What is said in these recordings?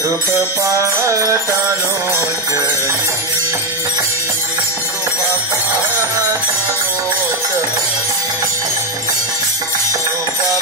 रूप पातनो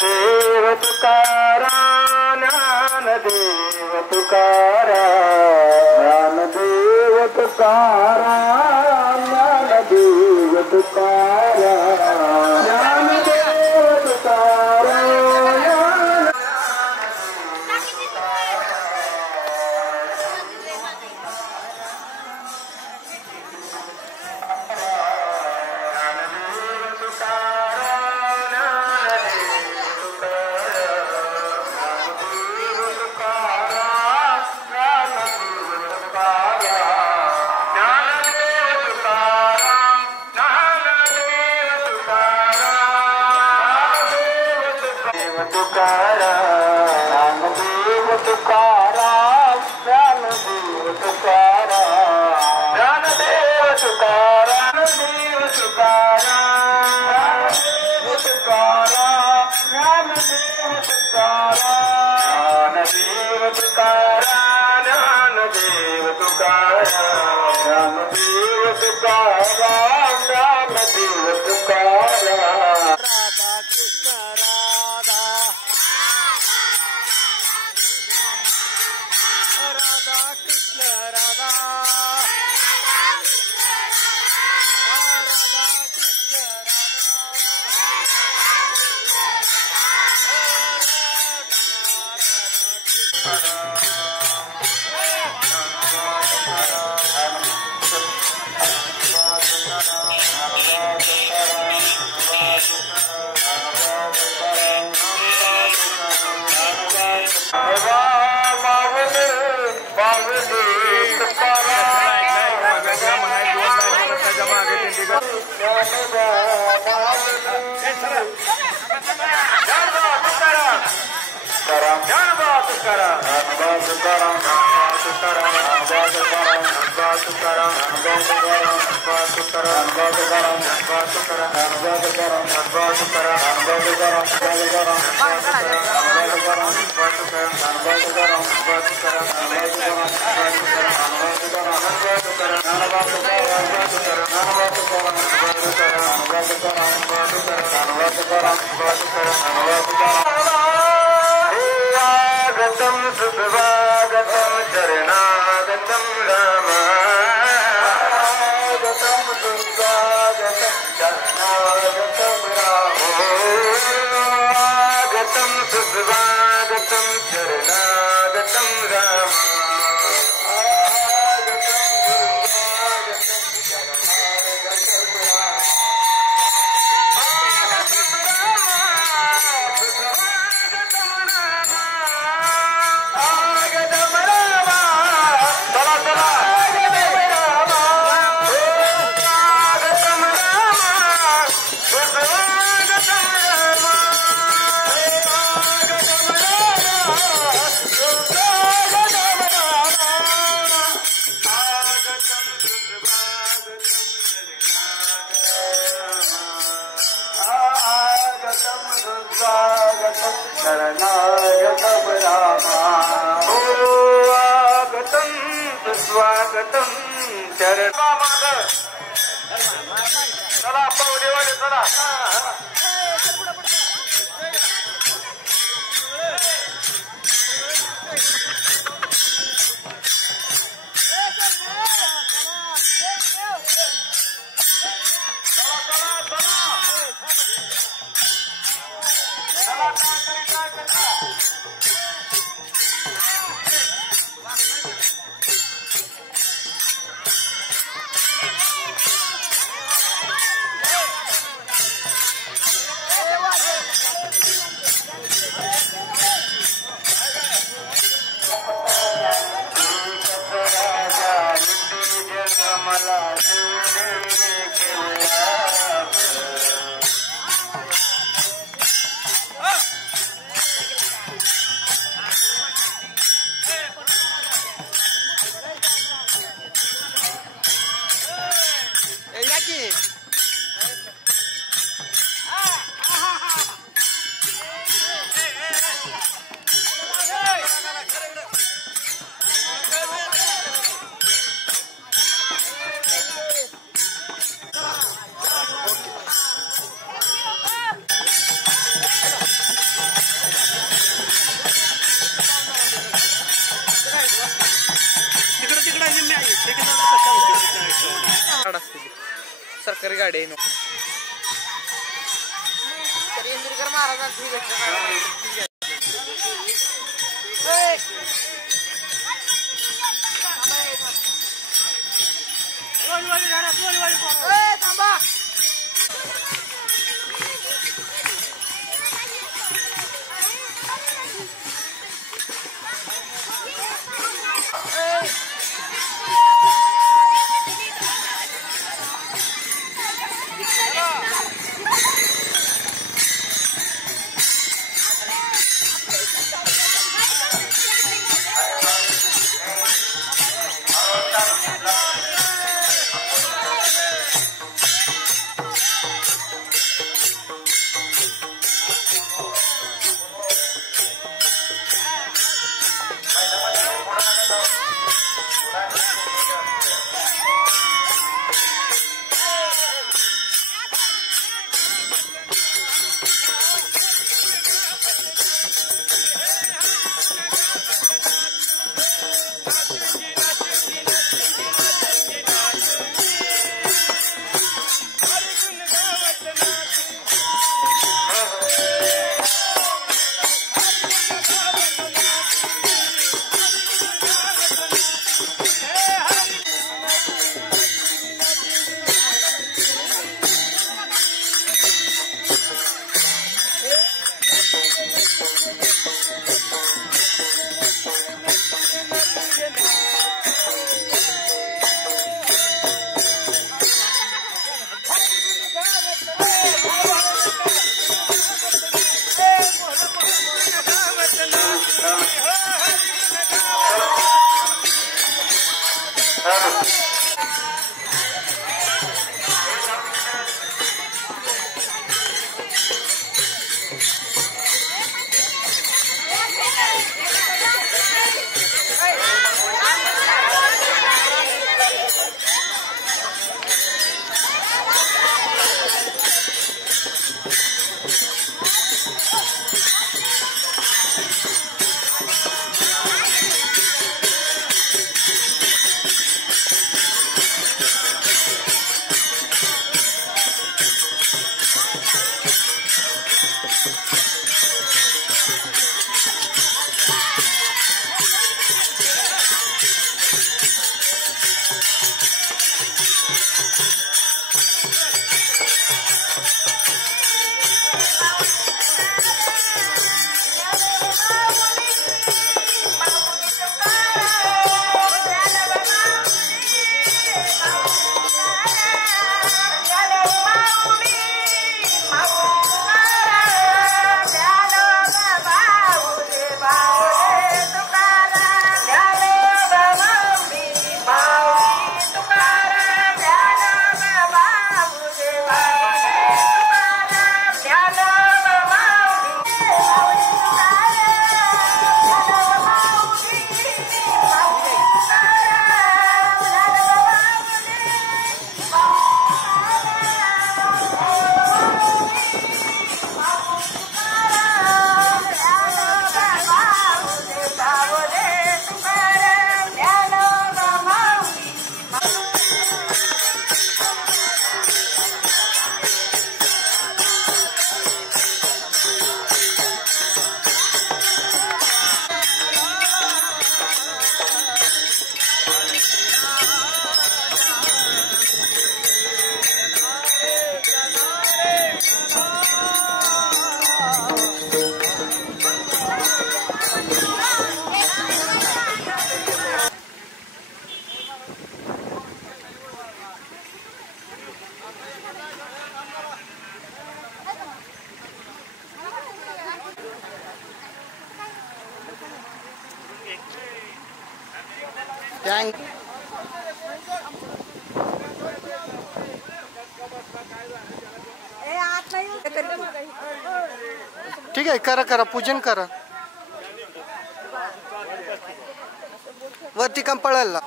देव तुकारा ज्ञान देव तुकारा ज्ञान देव तुकारा ज्ञान देव Tukaram Sara Sukara, Amba Sukara, Amba Welcome to the सरकारी गाडी आहे ना. तरी इंदुरकर महाराजांची टँक ठीक आहे करा करा पूजन करा. वरती काम पळायला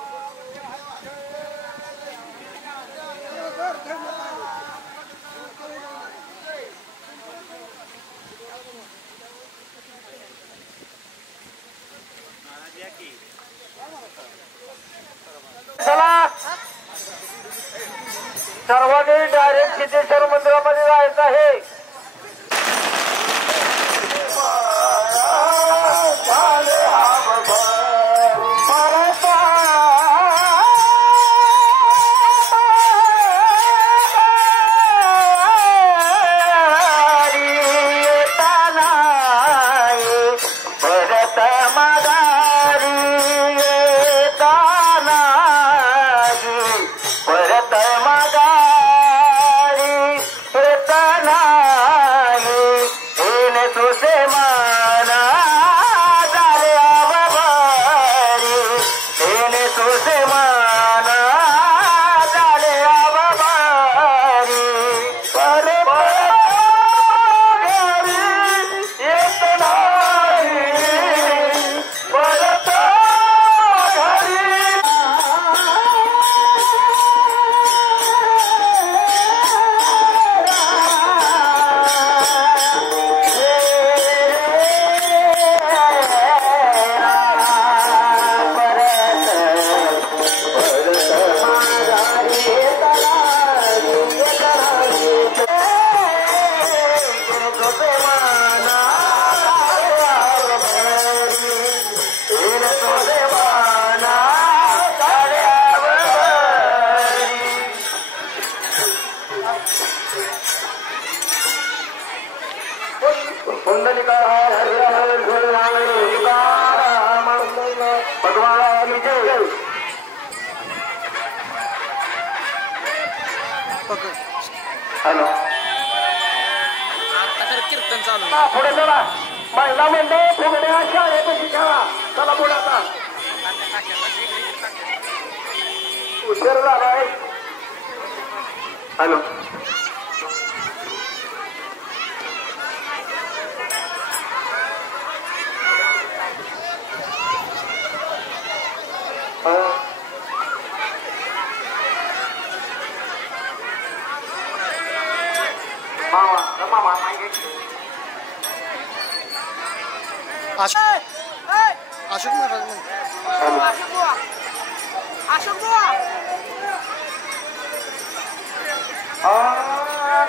हॅलो. आता तर कीर्तन चालू. पुढे चला. महिला मंडळ फुगड्या शाळेपाशी खेळा. चला पुढे आता. उशीर झालाय. हॅलो. मामा मामा अशोक महाराज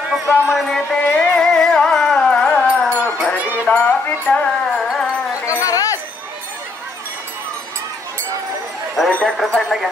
तुका म्हणे ते भरीला विचार ट्रॅक्टर साईडला घ्या